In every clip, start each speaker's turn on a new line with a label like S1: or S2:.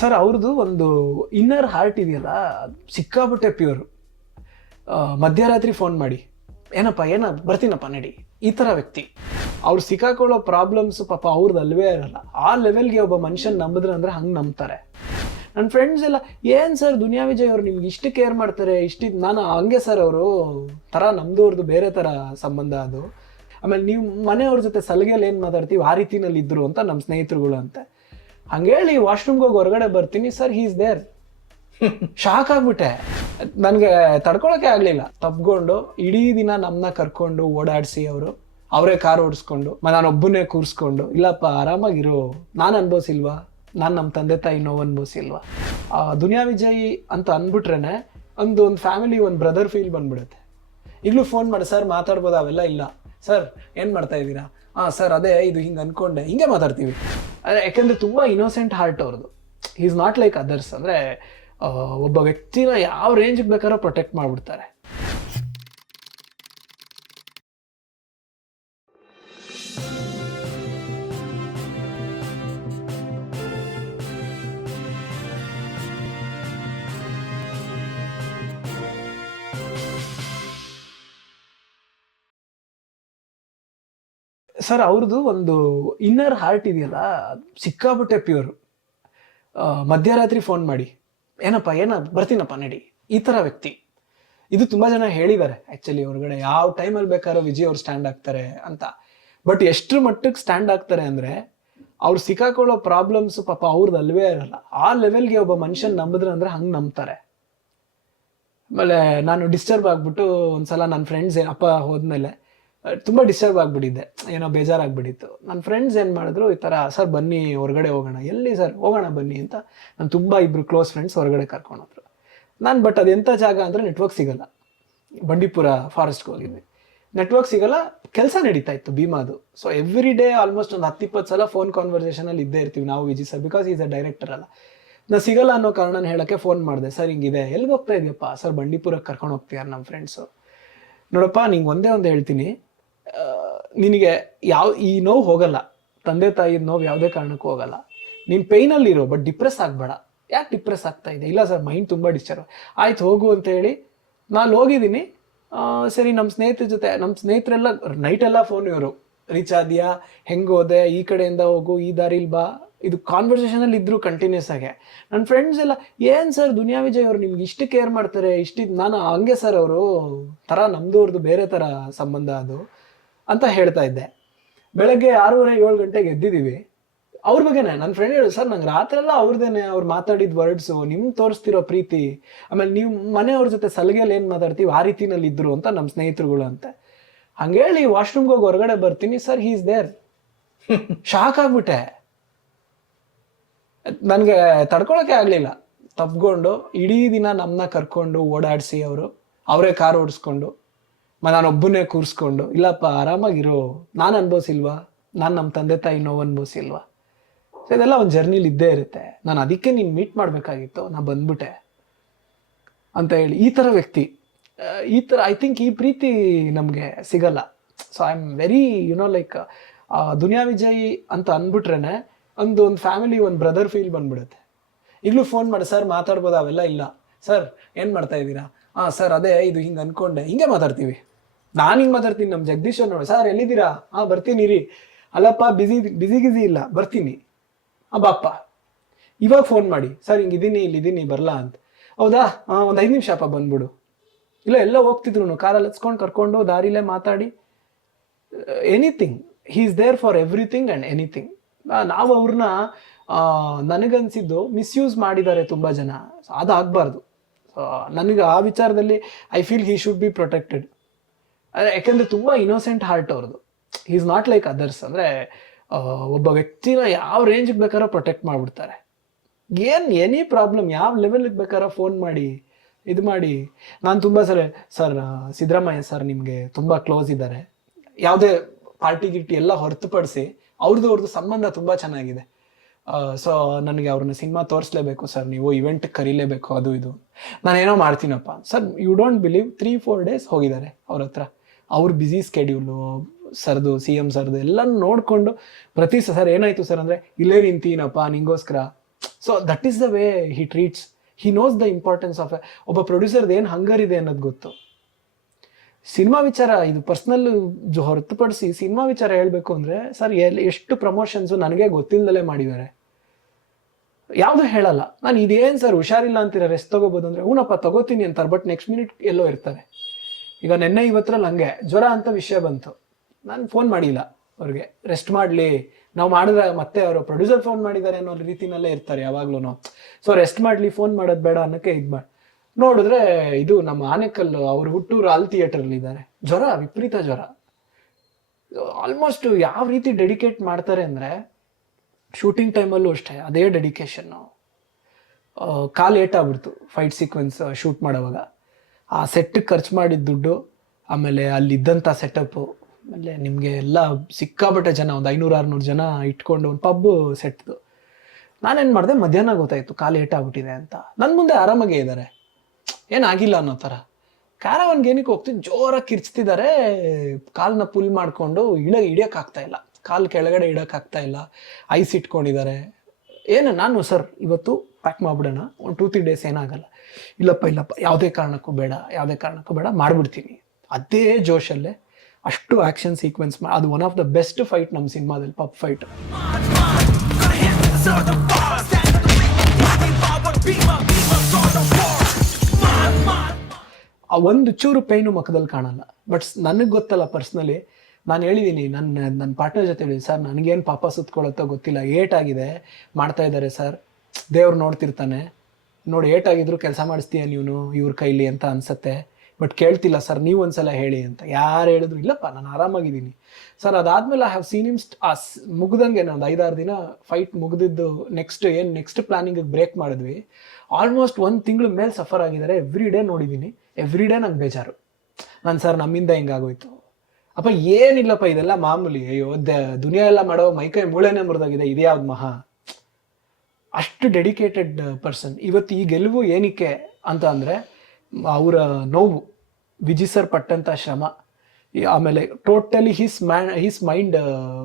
S1: Sir, ಅವ್ರದ್ದು ಒಂದು inner heart ಇದೆಯಲ್ಲ ಸಿಕ್ಕಾಬಿಟ್ಟೆ ಪ್ಯೂರ್ ಮಧ್ಯರಾತ್ರಿ ಫೋನ್ ಮಾಡಿ. ಏನಪ್ಪ, ಏನ, ಬರ್ತೀನಪ್ಪ, ನಡಿ. ಈ ಥರ ವ್ಯಕ್ತಿ. ಅವ್ರು ಸಿಕ್ಕಾಕೊಳ್ಳೋ ಪ್ರಾಬ್ಲಮ್ಸ್ ಪಾಪ ಅವ್ರದ್ದು ಅಲ್ವೇ ಇರಲ್ಲ. ಆ ಲೆವೆಲ್ಗೆ ಒಬ್ಬ ಮನುಷ್ಯನ ನಂಬಿದ್ರೆ ಅಂದರೆ ಹಂಗೆ ನಂಬ್ತಾರೆ. ನನ್ನ ಫ್ರೆಂಡ್ಸ್ ಎಲ್ಲ, ಏನು ಸರ್ ದುನಿಯಾ ವಿಜಯ್ ಅವ್ರು ನಿಮ್ಗೆ ಇಷ್ಟು ಕೇರ್ ಮಾಡ್ತಾರೆ, ಇಷ್ಟು ನಾನು ಹಂಗೆ ಸರ್ ಅವರು ಥರ ಅವ್ರದ್ದು ಬೇರೆ ಥರ ಸಂಬಂಧ ಅದು. ಆಮೇಲೆ ನೀವು ಮನೆಯವ್ರ ಜೊತೆ ಸಲಗೆಯಲ್ಲಿ ಏನು ಮಾತಾಡ್ತೀವಿ, ಆ ರೀತಿನಲ್ಲಿ ಇದ್ರು ಅಂತ ನಮ್ಮ ಸ್ನೇಹಿತರುಗಳು ಅಂತ. ಹಂಗೇಳಿ ವಾಶ್ರೂಮ್ಗೆ ಹೋಗಿ ಹೊರಗಡೆ ಬರ್ತೀನಿ, ಸರ್ ಹೀಸ್ ದೇರ್ ಶಾಕ್ ಆಗ್ಬಿಟ್ಟೆ. ನನಗೆ ತಡ್ಕೊಳಕ್ಕೆ ಆಗಲಿಲ್ಲ. ತಪ್ಕೊಂಡು ಇಡೀ ದಿನ ನಮ್ಮನ್ನ ಕರ್ಕೊಂಡು ಓಡಾಡಿಸಿ ಅವರು, ಅವರೇ ಕಾರ್ ಓಡಿಸ್ಕೊಂಡು ನಾನು ಒಬ್ಬನೇ ಕೂರಿಸ್ಕೊಂಡು, ಇಲ್ಲಪ್ಪ, ಆರಾಮಾಗಿರು. ನಾನು ಅನ್ಭವಿಸಿಲ್ವಾ ನಾನು ನಮ್ಮ ತಂದೆ ತಾಯಿ ನೋವು ಅನ್ಭವಿಸಿಲ್ವಾ ದುನಿಯಾ ವಿಜಯ್ ಅಂತ ಅನ್ಬಿಟ್ರೇನೆ ಒಂದು ಒಂದು ಫ್ಯಾಮಿಲಿ ಒಂದು ಬ್ರದರ್ ಫೀಲ್ ಬಂದ್ಬಿಡುತ್ತೆ. ಈಗಲೂ ಫೋನ್ ಮಾಡಿ, ಸರ್, ಮಾತಾಡ್ಬೋದು, ಅವೆಲ್ಲ ಇಲ್ಲ. ಸರ್, ಏನು ಮಾಡ್ತಾ ಇದ್ದೀರಾ? ಹಾಂ ಸರ್, ಅದೇ, ಇದು ಹಿಂಗೆ ಅನ್ಕೊಂಡೆ. ಹಿಂಗೆ ಮಾತಾಡ್ತೀವಿ. ಅದೇ, ಯಾಕಂದ್ರೆ ತುಂಬ ಇನೋಸೆಂಟ್ ಹಾರ್ಟ್ ಅವ್ರದ್ದು ಇಸ್ ನಾಟ್ ಲೈಕ್ ಅದರ್ಸ್ ಅಂದರೆ ಒಬ್ಬ ವ್ಯಕ್ತಿನ ಯಾವ ರೇಂಜ್ಗೆ ಬೇಕಾದ್ರೂ ಪ್ರೊಟೆಕ್ಟ್ ಮಾಡಿಬಿಡ್ತಾರೆ. ಸರ್, ಅವ್ರದ್ದು ಒಂದು ಇನ್ನರ್ ಹಾರ್ಟ್ ಇದೆಯಲ್ಲ ಸಿಕ್ಕಾಬಿಟ್ಟೆ ಪ್ಯೂರ್ ಮಧ್ಯರಾತ್ರಿ ಫೋನ್ ಮಾಡಿ. ಏನಪ್ಪ, ಏನ, ಬರ್ತೀನಪ್ಪ, ನಡಿ. ಈ ಥರ ವ್ಯಕ್ತಿ. ಇದು ತುಂಬಾ ಜನ ಹೇಳಿದ್ದಾರೆ. ಆ್ಯಕ್ಚುಲಿ ಹೊರಗಡೆ ಯಾವ ಟೈಮಲ್ಲಿ ಬೇಕಾದ್ರೂ ವಿಜಯ್ ಅವ್ರು ಸ್ಟ್ಯಾಂಡ್ ಆಗ್ತಾರೆ ಅಂತ. ಬಟ್ ಎಷ್ಟ್ರ ಮಟ್ಟಕ್ಕೆ ಸ್ಟ್ಯಾಂಡ್ ಆಗ್ತಾರೆ ಅಂದರೆ, ಅವ್ರು ಸಿಕ್ಕಾಕೊಳ್ಳೋ ಪ್ರಾಬ್ಲಮ್ಸ್ ಪಾಪ ಅವ್ರದ್ದು ಅಲ್ವೇ ಇರಲ್ಲ. ಆ ಲೆವೆಲ್ಗೆ ಒಬ್ಬ ಮನುಷ್ಯನ್ ನಂಬಿದ್ರೆ ಅಂದ್ರೆ ಹಂಗೆ ನಂಬ್ತಾರೆ. ಆಮೇಲೆ ನಾನು ಡಿಸ್ಟರ್ಬ್ ಆಗ್ಬಿಟ್ಟು ಒಂದ್ಸಲ ನನ್ನ ಫ್ರೆಂಡ್ಸ್ ಅಪ್ಪ ಹೋದ್ಮೇಲೆ ತುಂಬಾ ಡಿಸ್ಟರ್ಬ್ ಆಗಿಬಿಟ್ಟಿದ್ದೆ ಏನೋ ಬೇಜಾರಾಗ್ಬಿಟ್ಟಿತ್ತು. ನನ್ನ ಫ್ರೆಂಡ್ಸ್ ಏನು ಮಾಡಿದ್ರು, ಈ ಥರ ಸರ್, ಬನ್ನಿ, ಹೊರಗಡೆ ಹೋಗೋಣ. ಎಲ್ಲಿ, ಸರ್? ಹೋಗೋಣ, ಬನ್ನಿ ಅಂತ ನಾನು ತುಂಬ ಇಬ್ರು ಕ್ಲೋಸ್ ಫ್ರೆಂಡ್ಸ್ ಹೊರಗಡೆ ಕರ್ಕೊಂಡು ಹೋದ್ರು. ನಾನು ಬಟ್ ಅದೆಂಥ ಜಾಗ ಅಂದರೆ ನೆಟ್ವರ್ಕ್ ಸಿಗಲ್ಲ. ಬಂಡೀಪುರ ಫಾರೆಸ್ಟ್ಗೆ ಹೋಗಿದ್ವಿ. ನೆಟ್ವರ್ಕ್ ಸಿಗಲ್ಲ, ಕೆಲಸ ನಡೀತಾ ಇತ್ತು ಭೀಮಾದು. ಸೊ ಎವ್ರಿ ಡೇ ಆಲ್ಮೋಸ್ಟ್ ಒಂದು ಹತ್ತಿಪ್ಪತ್ತು ಸಲ ಫೋನ್ ಕಾನ್ವರ್ಸೇಷನಲ್ಲಿ ಇದ್ದೇ ಇರ್ತೀವಿ ನಾವು, Viji sir because is a director ಅಲ್ಲ. ನಾ ಸಿಗಲ್ಲ ಅನ್ನೋ ಕಾರಣನ ಹೇಳಕ್ಕೆ ಫೋನ್ ಮಾಡಿದೆ. ಸರ್, ಹಿಂಗಿದೆ. ಎಲ್ಲಿಗೆ ಹೋಗ್ತಾ ಇದೆಯಪ್ಪ? ಸರ್ ಬಂಡೀಪುರಕ್ಕೆ ಕರ್ಕೊಂಡು ಹೋಗ್ತೀಯಾರ ನಮ್ಮ ಫ್ರೆಂಡ್ಸು ನೋಡಪ್ಪ, ನಿಂಗೆ ಒಂದೇ ಒಂದು ಹೇಳ್ತೀನಿ. ನಿನಗೆ ಯಾವ, ಈ ನೋವು ಹೋಗಲ್ಲ. ತಂದೆ ತಾಯಿದ ನೋವು ಯಾವುದೇ ಕಾರಣಕ್ಕೂ ಹೋಗಲ್ಲ. ನೀನು ಪೈನಲ್ಲಿರೋ ಬಟ್ ಡಿಪ್ರೆಸ್ ಆಗಬೇಡ. ಯಾಕೆ ಡಿಪ್ರೆಸ್ ಆಗ್ತಾ ಇದೆ ಇಲ್ಲ ಸರ್ ಮೈಂಡ್ ತುಂಬ ಡಿಸ್ಟರ್ಬ್ ಆಯ್ತು, ಹೋಗು ಅಂತ ಹೇಳಿ ನಾನು ಹೋಗಿದ್ದೀನಿ. ಸರಿ ನಮ್ಮ ಸ್ನೇಹಿತರ ಜೊತೆ ನಮ್ಮ ಸ್ನೇಹಿತರೆಲ್ಲ ನೈಟೆಲ್ಲ ಫೋನ್ ಇವರು. ರೀಚ್ ಆದ್ಯಾ? ಹೆಂಗೆ ಹೋದೆ? ಈ ಕಡೆಯಿಂದ ಹೋಗು, ಈ ದಾರಿಲಿ ಬಾ. ಇದು ಕಾನ್ವರ್ಸೇಷನಲ್ಲಿ ಇದ್ರು ಕಂಟಿನ್ಯೂಸ್ ಆಗಿ. ನನ್ನ ಫ್ರೆಂಡ್ಸ್ ಎಲ್ಲ, ಏನು ಸರ್, ದುನಿಯಾ ವಿಜಯ್ ಅವರು ನಿಮ್ಗೆ ಇಷ್ಟು ಕೇರ್ ಮಾಡ್ತಾರೆ? ಇಷ್ಟು ನಾನು ಹಂಗೆ ಸರ್, ಅವರು. ಥರ ನಮ್ದು ಅವ್ರದ್ದು ಬೇರೆ ಥರ ಸಂಬಂಧ ಅದು. ಅಂತ ಹೇಳ್ತಾ ಇದ್ದೆ. ಬೆಳಗ್ಗೆ ಆರೂವರೆ ಏಳು ಗಂಟೆಗೆ ಎದ್ದಿದ್ದೀವಿ. ಅವ್ರ ಬಗ್ಗೆನೇ ನನ್ನ ಫ್ರೆಂಡ್ ಹೇಳಿ, ಸರ್, ನಂಗೆ ರಾತ್ರೆಲ್ಲ ಅವ್ರದ್ದೇನೆ ಅವ್ರು ಮಾತಾಡಿದ ವರ್ಡ್ಸು ನಿಮ್ ತೋರಿಸ್ತಿರೋ ಪ್ರೀತಿ, ಆಮೇಲೆ ನೀವು ಮನೆಯವ್ರ ಜೊತೆ ಸಲಗೆಯಲ್ಲಿ ಏನು ಮಾತಾಡ್ತೀವಿ, ಆ ರೀತಿನಲ್ಲಿ ಇದ್ರು ಅಂತ ನಮ್ಮ ಸ್ನೇಹಿತರುಗಳು ಅಂತ. ಹಂಗೇಳಿ ವಾಶ್ರೂಮ್ಗೆ ಹೋಗಿ ಹೊರಗಡೆ ಬರ್ತೀನಿ, ಸರ್ ಹೀಸ್ ದೇರ್ ಶಾಕ್ ಆಗ್ಬಿಟ್ಟೆ. ನನಗೆ ತಡ್ಕೊಳಕ್ಕೆ ಆಗಲಿಲ್ಲ. ತಪ್ಕೊಂಡು ಇಡೀ ದಿನ ನಮ್ಮನ್ನ ಕರ್ಕೊಂಡು ಓಡಾಡಿಸಿ ಅವರು, ಅವರೇ ಕಾರ್ ಓಡಿಸ್ಕೊಂಡು ನಾನು ಒಬ್ಬನೇ ಕೂರಿಸ್ಕೊಂಡು, ಇಲ್ಲಪ್ಪ, ಆರಾಮಾಗಿರೋ, ನಾನು ಅನ್ಭವಿಸಿಲ್ವಾ? ನಾನು ನಮ್ಮ ತಂದೆ ತಾಯಿ ನೋವು ಅನ್ಭವಿಸಿಲ್ವಾ? ಸೊ ಇದೆಲ್ಲ ಒಂದು ಜರ್ನಿಲಿ ಇದ್ದೇ ಇರುತ್ತೆ. ನಾನು ಅದಕ್ಕೆ ನೀನು ಮೀಟ್ ಮಾಡಬೇಕಾಗಿತ್ತು, ನಾ ಬಂದ್ಬಿಟ್ಟೆ. ಅಂತ ಹೇಳಿ, ಈ ಥರ ವ್ಯಕ್ತಿ, ಈ ಥರ ಐ ಥಿಂಕ್ ಈ ಪ್ರೀತಿ ನಮಗೆ ಸಿಗಲ್ಲ. So I am very you know like Duniya Vijay ಅಂತ ಅಂದ್ಬಿಟ್ರೇ ಒಂದು ಒಂದು ಫ್ಯಾಮಿಲಿ ಒಂದು ಬ್ರದರ್ ಫೀಲ್ ಬಂದ್ಬಿಡುತ್ತೆ. ಈಗಲೂ ಫೋನ್ ಮಾಡಿ ಸರ್ ಮಾತಾಡ್ಬೋದು, ಅವೆಲ್ಲ ಇಲ್ಲ. ಸರ್ ಏನು ಮಾಡ್ತಾ ಇದ್ದೀರಾ? ಹಾಂ ಸರ್ ಅದೇ, ಇದು ಹಿಂಗೆ ಅಂದ್ಕೊಂಡೆ ಹಿಂಗೆ ಮಾತಾಡ್ತೀವಿ. ನಾನು ಹಿಂಗೆ ಮಾತಾಡ್ತೀನಿ ನಮ್ಮ ಜಗದೀಶ್ ನೋಡಿ. ಸರ್ ಎಲ್ಲಿದ್ದೀರಾ? ಹಾಂ ಬರ್ತೀನಿ ರೀ ಅಲ್ಲಪ್ಪ ಬಿಸಿ ಬಿಸಿ ಗಿಸಿ ಇಲ್ಲ. ಬರ್ತೀನಿ. ಹಾಂ ಬಾಪ್ಪ. ಇವಾಗ ಫೋನ್ ಮಾಡಿ. ಸರ್ ಹಿಂಗಿದ್ದೀನಿ, ಇಲ್ಲಿದ್ದೀನಿ, ಬರಲಾ ಅಂತ. ಹೌದಾ? ಒಂದು ಐದು ನಿಮಿಷ ಅಪ್ಪ ಬಂದ್ಬಿಡು. ಇಲ್ಲ, ಎಲ್ಲ ಹೋಗ್ತಿದ್ರು ಕಾರಲ್ಲಿ ಹಚ್ಕೊಂಡು ಕರ್ಕೊಂಡು ದಾರಿಲೇ ಮಾತಾಡಿ. Anything he is there for everything and anything ನಾವು ಅವ್ರನ್ನ ನನಗನ್ಸಿದ್ದು ಮಿಸ್ಯೂಸ್ ಮಾಡಿದ್ದಾರೆ ತುಂಬ ಜನ. ಅದಾಗಬಾರ್ದು. ನನಗೆ ಆ ವಿಚಾರದಲ್ಲಿ I feel he should be protected ಯಾಕಂದ್ರೆ ತುಂಬ ಇನೋಸೆಂಟ್ ಹಾರ್ಟ್ ಅವ್ರದ್ದು ಈಸ್ ನಾಟ್ ಲೈಕ್ ಅದರ್ಸ್ ಅಂದರೆ ಒಬ್ಬ ವ್ಯಕ್ತಿನ ಯಾವ ರೇಂಜ್ಗೆ ಬೇಕಾದ್ರೂ ಪ್ರೊಟೆಕ್ಟ್ ಮಾಡಿಬಿಡ್ತಾರೆ. ಏನು ಎನಿ ಪ್ರಾಬ್ಲಮ್ ಯಾವ ಲೆವೆಲ್ಗೆ ಬೇಕಾರೋ ಫೋನ್ ಮಾಡಿ, ಇದು ಮಾಡಿ. ನಾನು ತುಂಬ ಸರ್ ಸರ್ ಸಿದ್ದರಾಮಯ್ಯ ಸರ್ ನಿಮಗೆ ತುಂಬ ಕ್ಲೋಸ್ ಇದ್ದಾರೆ. ಯಾವುದೇ ಪಾರ್ಟಿ ಗಿಟ್ಟಿ ಎಲ್ಲ ಹೊರತುಪಡಿಸಿ ಅವ್ರದ್ದು ಅವ್ರದ್ದು ಸಂಬಂಧ ತುಂಬ ಚೆನ್ನಾಗಿದೆ. ಸೊ ನನಗೆ ಅವ್ರನ್ನ ಸಿನಿಮಾ ತೋರಿಸ್ಲೇಬೇಕು ಸರ್, ನೀವು ಇವೆಂಟ್ ಕರೀಲೇಬೇಕು, ಅದು ಇದು. ನಾನೇನೋ ಮಾಡ್ತೀನಪ್ಪ. Sir you don't believe three four days ಹೋಗಿದ್ದಾರೆ ಅವ್ರ ಹತ್ರ. ಅವ್ರ ಬ್ಯುಸಿ ಸ್ಕೆಡ್ಯೂಲು ಸರ್ದು ಸಿ ಎಂ ಸರ್ದು ಎಲ್ಲ ನೋಡಿಕೊಂಡು ಪ್ರತಿ ಸರ್ ಏನಾಯ್ತು ಸರ್ ಅಂದರೆ, ಇಲ್ಲೇ ನಿಂತೀನಪ್ಪ, ನಿಂಗೋಸ್ಕರ. So that is the way he treats he knows the importance of ಒಬ್ಬ ಪ್ರೊಡ್ಯೂಸರ್ದು ಏನು ಹಂಗರ್ ಇದೆ ಅನ್ನೋದು ಗೊತ್ತು. ಸಿನಿಮಾ ವಿಚಾರ, ಇದು ಪರ್ಸ್ನಲ್ ಹೊರತುಪಡಿಸಿ ಸಿನಿಮಾ ವಿಚಾರ ಹೇಳಬೇಕು ಅಂದರೆ, ಸರ್, ಎಲ್ಲಿ ಎಷ್ಟು ಪ್ರಮೋಷನ್ಸು ನನಗೆ ಗೊತ್ತಿಲ್ಲದಲೇ ಮಾಡಿದ್ದಾರೆ. ಯಾವುದು ಹೇಳಲ್ಲ. ನಾನು ಇದೇನು ಸರ್ ಹುಷಾರಿಲ್ಲ ಅಂತೀರ ರೆಸ್ಟ್ ತಗೋಬೋದು ಅಂದರೆ, ಹೂನಪ್ಪ, ತಗೋತೀನಿ ಅಂತಾರೆ ಬಟ್ ನೆಕ್ಸ್ಟ್ ಮಿನಿಟ್ ಎಲ್ಲೋ ಇರ್ತಾರೆ. ಈಗ ನೆನ್ನೆ ಇವತ್ತರಲ್ಲಿ ಹಂಗೆ. ಜ್ವರ ಅಂತ ವಿಷಯ ಬಂತು. ನಾನು ಫೋನ್ ಮಾಡಿಲ್ಲ ಅವ್ರಿಗೆ. ರೆಸ್ಟ್ ಮಾಡಲಿ. ನಾವು ಮಾಡಿದ್ರೆ ಮತ್ತೆ ಅವರು ಪ್ರೊಡ್ಯೂಸರ್ ಫೋನ್ ಮಾಡಿದ್ದಾರೆ ಅನ್ನೋ ರೀತಿನಲ್ಲೇ ಇರ್ತಾರೆ ಯಾವಾಗ್ಲೂ ಸೊ ರೆಸ್ಟ್ ಮಾಡಲಿ ಫೋನ್ ಮಾಡೋದು ಬೇಡ ಅನ್ನೋಕ್ಕೆ ಇದು ಮಾಡಿ. ನೋಡಿದ್ರೆ ಇದು ನಮ್ಮ ಆನೆಕಲ್ ಅವ್ರ ಹುಟ್ಟೂರು ಆಲ್ ಥಿಯೇಟರ್ಲಿ ಇದ್ದಾರೆ. ಜ್ವರ, ವಿಪರೀತ ಜ್ವರ. ಆಲ್ಮೋಸ್ಟ್ ಯಾವ ರೀತಿ ಡೆಡಿಕೇಟ್ ಮಾಡ್ತಾರೆ ಅಂದರೆ ಶೂಟಿಂಗ್ ಟೈಮಲ್ಲೂ ಅಷ್ಟೇ, ಅದೇ ಡೆಡಿಕೇಶನ್ನು ಕಾಲು ಏಟಾಗ್ಬಿಡ್ತು ಫೈಟ್ ಸೀಕ್ವೆನ್ಸ್ ಶೂಟ್ ಮಾಡೋವಾಗ. ಆ ಸೆಟ್ಟಿಗೆ ಖರ್ಚು ಮಾಡಿದ ದುಡ್ಡು, ಆಮೇಲೆ ಅಲ್ಲಿದ್ದಂಥ ಸೆಟಪ್ಪು ಆಮೇಲೆ ನಿಮಗೆ ಎಲ್ಲ ಸಿಕ್ಕಾಪಟ್ಟೆ ಜನ, ಒಂದು ಐನೂರು, ಆರುನೂರು ಜನ ಇಟ್ಕೊಂಡು ಒಂದು ಪಬ್ಬು ಸೆಟ್ದು ನಾನೇನು ಮಾಡಿದೆ, ಮಧ್ಯಾಹ್ನ ಗೊತ್ತಾಯಿತು, ಕಾಲು ಏಟಾಗ್ಬಿಟ್ಟಿದೆ ಅಂತ. ನನ್ನ ಮುಂದೆ ಆರಾಮಾಗೇ ಇದ್ದಾರೆ ಏನಾಗಿಲ್ಲ ಅನ್ನೋ ಥರ. ಕ್ಯಾರವನ್ಗೆ ಏನಕ್ಕೆ ಹೋಗ್ತೀನಿ, ಜೋರಾಗಿ ಕಿರ್ಚ್ತಿದ್ದಾರೆ ಕಾಲನ್ನ ಪುಲ್ ಮಾಡಿಕೊಂಡು ಇಳ ಹಿಡಿಯೋಕ್ಕಾಗ್ತಾ ಇಲ್ಲ. ಕಾಲು ಕೆಳಗಡೆ ಇಡೋಕ್ಕಾಗ್ತಾ ಇಲ್ಲ. ಐಸ್ ಇಟ್ಕೊಂಡಿದ್ದಾರೆ ಏನು, ನಾನು ಸರ್ ಇವತ್ತು ಪ್ಯಾಕ್ ಮಾಡ್ಬಿಡೋಣ. ಒಂದು ಟೂ ತ್ರೀ ಡೇಸ್ ಏನಾಗಲ್ಲ. ಇಲ್ಲಪ್ಪ ಇಲ್ಲಪ್ಪ, ಯಾವುದೇ ಕಾರಣಕ್ಕೂ ಬೇಡ, ಯಾವುದೇ ಕಾರಣಕ್ಕೂ ಬೇಡ, ಮಾಡಿಬಿಡ್ತೀನಿ. ಅದೇ ಜೋಶಲ್ಲೇ ಅಷ್ಟು ಆ್ಯಕ್ಷನ್ ಸೀಕ್ವೆನ್ಸ್ ಮಾಡಿ ಅದು one of the best fight ನಮ್ಮ ಸಿನಿಮಾದಲ್ಲಿ ಪಪ್ ಫೈಟ್ ಆ ಒಂದು ಚೂರು ಪೈನು ಮುಖದಲ್ಲಿ ಕಾಣಲ್ಲ. ಬಟ್ ನನಗೆ ಗೊತ್ತಲ್ಲ ಪರ್ಸ್ನಲಿ ನಾನು ಹೇಳಿದ್ದೀನಿ ನನ್ನ ನನ್ನ ಪಾರ್ಟ್ನರ್ ಜೊತೆ ಹೇಳಿದ್ದೀನಿ ಸರ್, ನನಗೇನು ಪಾಪ ಸುತ್ಕೊಳ್ಳುತ್ತೋ ಗೊತ್ತಿಲ್ಲ, ಏಟಾಗಿದೆ, ಮಾಡ್ತಾ ಇದ್ದಾರೆ, ಸರ್. ದೇವ್ರು ನೋಡ್ತಿರ್ತಾನೆ. ನೋಡಿ, ಏಟಾಗಿದ್ರು ಕೆಲಸ ಮಾಡಿಸ್ತೀಯ ನೀನು? ಇವ್ರ ಕೈಲಿ ಅಂತ ಅನ್ಸತ್ತೆ. ಬಟ್ ಕೇಳ್ತಿಲ್ಲ, ಸರ್, ನೀವು ಒಂದ್ಸಲ ಹೇಳಿ ಅಂತ. ಯಾರು ಹೇಳಿದ್ರು, ಇಲ್ಲಪ್ಪ, ನಾನು ಆರಾಮಾಗಿದ್ದೀನಿ. ಸರ್, ಅದಾದ್ಮೇಲೆ ಐ ಹ್ಯಾವ್ ಸೀನ್ ಇಮ್ ಆ, ಸ್- ಮುಗ್ದಂಗೆ ಒಂದು ಐದಾರು ದಿನ ಫೈಟ್ ಮುಗ್ದಿದ್ದು ನೆಕ್ಸ್ಟ್ ಏನು ನೆಕ್ಸ್ಟ್ ಪ್ಲಾನಿಂಗಿಗೆ ಬ್ರೇಕ್ ಮಾಡಿದ್ವಿ. ಆಲ್ಮೋಸ್ಟ್ ಒಂದು ತಿಂಗಳ ಮೇಲೆ ಸಫರ್ ಆಗಿದ್ದಾರೆ. ಎವ್ರಿ ಡೇ ನೋಡಿದ್ದೀನಿ ಎವ್ರಿ ಡೇ ನಂಗೆ ಬೇಜಾರು. ನಾನು, ಸರ್, ನಮ್ಮಿಂದ ಹಿಂಗಾಗೋಯ್ತು. ಅಪ್ಪ, ಏನಿಲ್ಲಪ್ಪ, ಇದೆಲ್ಲ ಮಾಮೂಲಿ. ಅಯ್ಯೋ ದುನಿಯಾ ಎಲ್ಲ ಮಾಡೋ ಮೈಕೈ ಮೂಳೆನೇ ಮುರಿದಾಗಿದೆ. ಇದ್ಯಾವ್ದು ಮಹಾ? ಅಷ್ಟು ಡೆಡಿಕೇಟೆಡ್ ಪರ್ಸನ್. ಇವತ್ತು ಈ ಗೆಲುವು ಏನಕ್ಕೆ ಅಂತ ಅಂದರೆ, ಅವರ ನೋವು, ವಿಜಿ ಸರ್ ಪಟ್ಟಂಥ ಶ್ರಮ. ಆಮೇಲೆ ಟೋಟಲಿ ಹಿಸ್ ಮ್ಯಾ ಹಿಸ್ ಮೈಂಡ್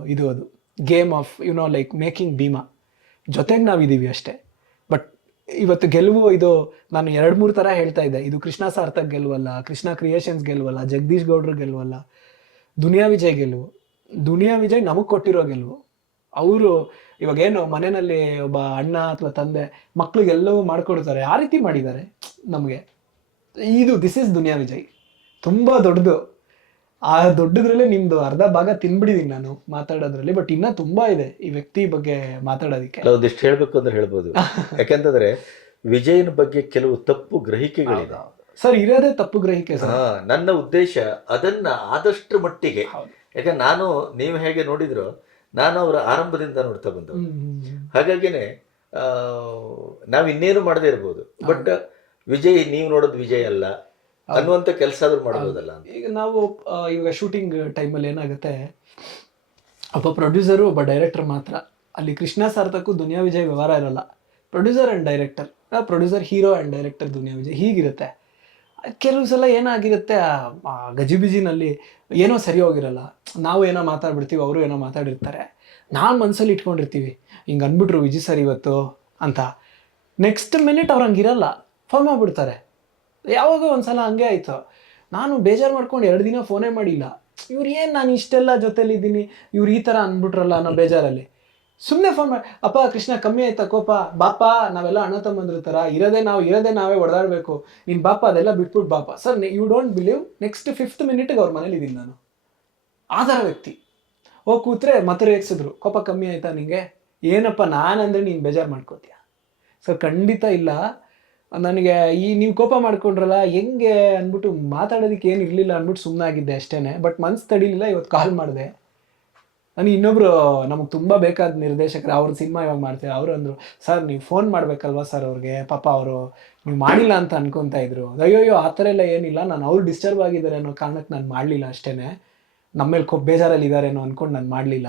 S1: ಇದು ಅದು. Game of, you know, like making Bheema. ಜೊತೆಗೆ ನಾವಿದ್ದೀವಿ ಅಷ್ಟೇ. ಬಟ್ ಇವತ್ತು ಗೆಲುವು ಇದು ನಾನು ಎರಡು ಮೂರು ಥರ ಹೇಳ್ತಾ ಇದ್ದೆ. ಇದು ಕೃಷ್ಣ ಸಾರ್ಥಕ್ ಗೆಲುವಲ್ಲ, ಕೃಷ್ಣ ಕ್ರಿಯೇಷನ್ಸ್ ಗೆಲುವಲ್ಲ, ಜಗದೀಶ್ ಗೌಡ್ರು ಗೆಲುವಲ್ಲ, ದುನಿಯಾ ವಿಜಯ್ ಗೆಲುವು. ದುನಿಯಾ ವಿಜಯ್ ನಮಗೆ ಕೊಟ್ಟಿರೋ ಗೆಲುವು. ಅವರು ಇವಾಗೇನು ಮನೆಯಲ್ಲಿ ಒಬ್ಬ ಅಣ್ಣ ಅಥವಾ ತಂದೆ ಮಕ್ಳಿಗೆಲ್ಲವೂ ಮಾಡ್ಕೊಡ್ತಾರೆ ಆ ರೀತಿ ಮಾಡಿದ್ದಾರೆ. ನಮಗೆ ಇದು ದಿಸ್ ಇಸ್ ದುನಿಯಾ ವಿಜಯ್. ತುಂಬ ದೊಡ್ಡದು. ಆ ದೊಡ್ಡದ್ರಲ್ಲೇ ನಿಮ್ದು ಅರ್ಧ ಭಾಗ ತಿನ್ಬಿಡಿದೀನಿ ನಾನು ಮಾತಾಡೋದ್ರಲ್ಲಿ ಬಟ್ ಇನ್ನ ತುಂಬಾ ಇದೆ ಈ ವ್ಯಕ್ತಿ ಬಗ್ಗೆ ಮಾತಾಡೋದಕ್ಕೆ.
S2: ಒಂದಿಷ್ಟು ಹೇಳ್ಬೇಕು ಅಂದ್ರೆ ಹೇಳ್ಬೋದು. ಯಾಕೆಂತಂದ್ರೆ ವಿಜಯನ ಬಗ್ಗೆ ಕೆಲವು ತಪ್ಪು ಗ್ರಹಿಕೆಗಳಿದೆ.
S1: ಸರ್ ಇರೋದೇ ತಪ್ಪು ಗ್ರಹಿಕೆ ಸರ್
S2: ನನ್ನ ಉದ್ದೇಶ ಅದನ್ನ ಆದಷ್ಟು ಮಟ್ಟಿಗೆ.
S1: ಯಾಕೆ
S2: ಯಾಕಂದ್ರೆ ನಾನು ನೀವು ಹೇಗೆ ನೋಡಿದ್ರು ನಾನು ಅವರ ಆರಂಭದಿಂದ ನೋಡ್ತಾ
S1: ಬಂದವರು
S2: ಹಾಗಾಗಿನೆ ಆ, ಇನ್ನೇನು ಮಾಡದೇ ಇರ್ಬೋದು. ಬಟ್ ವಿಜಯ್ ನೀವು ನೋಡೋದು ವಿಜಯ್ ಅಲ್ಲ. ಅನ್ನುವಂತ ಕೆಲಸ ಆದ್ರೂ ಮಾಡ್ಬೋದಲ್ಲ
S1: ಈಗ ನಾವು ಇವಾಗ ಶೂಟಿಂಗ್ ಟೈಮಲ್ಲಿ ಏನಾಗುತ್ತೆ ಒಬ್ಬ ಪ್ರೊಡ್ಯೂಸರು ಒಬ್ಬ ಡೈರೆಕ್ಟರ್ ಮಾತ್ರ. ಅಲ್ಲಿ ಕೃಷ್ಣ ಸಾರ್ಥಕ್ಕೂ ದುನಿಯಾ ವಿಜಯ್ ವ್ಯವಹಾರ ಇರಲ್ಲ. Producer and director producer hero and director Duniya Vijay. ಹೀಗಿರುತ್ತೆ. ಕೆಲವು ಸಲ ಏನಾಗಿರುತ್ತೆ ಗಜಿಬಿಜಿನಲ್ಲಿ ಏನೋ ಸರಿ ಹೋಗಿರಲ್ಲ ನಾವು ಏನೋ ಮಾತಾಡ್ಬಿಡ್ತೀವಿ, ಅವರು ಏನೋ ಮಾತಾಡಿರ್ತಾರೆ. ನಾನು ಮನಸ್ಸಲ್ಲಿ ಇಟ್ಕೊಂಡಿರ್ತೀವಿ, ಹಿಂಗೆ ಅಂದ್ಬಿಟ್ರು ವಿಜಿ ಸರ್ ಇವತ್ತು ಅಂತ. ನೆಕ್ಸ್ಟ್ ಮಿನಿಟ್ ಅವ್ರು ಹಂಗಿರಲ್ಲ ಫೋನ್ ಮಾಡಿಬಿಡ್ತಾರೆ. ಯಾವಾಗ ಒಂದ್ಸಲ ಹಂಗೆ ಆಯಿತು. ನಾನು ಬೇಜಾರು ಮಾಡ್ಕೊಂಡು ಎರಡು ದಿನ ಫೋನೇ ಮಾಡಿಲ್ಲ. ಇವ್ರು ಏನು ನಾನು ಇಷ್ಟೆಲ್ಲ ಜೊತೇಲಿದ್ದೀನಿ, ಇವ್ರು ಈ ಥರ ಅಂದ್ಬಿಟ್ರಲ್ಲ ಅನ್ನೋ ಬೇಜಾರಲ್ಲಿ. ಸುಮ್ಮನೆ ಫೋನ್ ಮಾಡಿ, ಅಪ್ಪ, ಕೃಷ್ಣ, ಕಮ್ಮಿ ಆಯ್ತಾ ಕೋಪ? ಬಾಪ, ನಾವೆಲ್ಲ ಅಣ್ಣ ತಮ್ಮಂದ್ರ ಥರ ಇರೋದೇ ನಾವು, ಇರೋದೇ ನಾವೇ ಹೊಡೆದಾಡಬೇಕು ನೀನು ಬಾಪ ಅದೆಲ್ಲ ಬಿಟ್ಬಿಟ್ಟು ಬಾಪ. Sir you don't believe next fifth ಮಿನಿಟ್ಗೆ ಅವ್ರ ಮನೇಲಿ ಇದ್ದೀನಿ ನಾನು. ಆಧಾರ ವ್ಯಕ್ತಿ. ಹೋಗಿ ಕೂತ್ರೆ ಮತ್ತೆ ರೇಗಿಸಿದ್ರು ಕೋಪ, ಕಮ್ಮಿ ಆಯ್ತಾ ನಿಂಗೆ? ಏನಪ್ಪ, ನಾನಂದ್ರೆ ನೀನು ಬೇಜಾರು ಮಾಡ್ಕೋತೀಯ? ಸರ್, ಖಂಡಿತ ಇಲ್ಲ. ನನಗೆ, ಈ, ನೀವು ಕೋಪ ಮಾಡ್ಕೊಂಡ್ರಲ್ಲ, ಹೆಂಗೆ? ಅಂದ್ಬಿಟ್ಟು ಮಾತಾಡೋದಕ್ಕೆ ಏನು ಇರಲಿಲ್ಲ ಅಂದ್ಬಿಟ್ಟು ಸುಮ್ಮನಾಗಿದ್ದೆ ಅಷ್ಟೇ ಬಟ್ ಮನ್ಸು ತಡಿಲಿಲ್ಲ, ಇವತ್ತು ಕಾಲ್ ಮಾಡಿದೆ. ನನಗೆ ಇನ್ನೊಬ್ರು, ನಮಗೆ ತುಂಬ ಬೇಕಾದ ನಿರ್ದೇಶಕರು, ಅವ್ರ ಸಿನಿಮಾ ಇವಾಗ ಮಾಡ್ತೀವಿ. ಅವರು ಅಂದರು, ಸರ್, ನೀವು ಫೋನ್ ಮಾಡಬೇಕಲ್ವಾ ಸರ್ ಅವ್ರಿಗೆ? ಪಾಪ ಅವರು, ನೀವು ಮಾಡಿಲ್ಲ ಅಂತ ಅನ್ಕೊತಾ ಇದ್ರು. ಅಯ್ಯೋಯ್ಯೋ, ಆ ಥರ ಎಲ್ಲ ಏನಿಲ್ಲ. ನಾನು ಅವ್ರು ಡಿಸ್ಟರ್ಬ್ ಆಗಿದ್ದಾರೆ ಅನ್ನೋ ಕಾರಣಕ್ಕೆ ನಾನು ಮಾಡಲಿಲ್ಲ ಅಷ್ಟೇ ನಮ್ಮ ಮೇಲೆ ಕೊಬ್ಬ ಬೇಜಾರಲ್ಲಿ ಇದ್ದಾರೇನೋ ಅಂದ್ಕೊಂಡು ನಾನು ಮಾಡಲಿಲ್ಲ.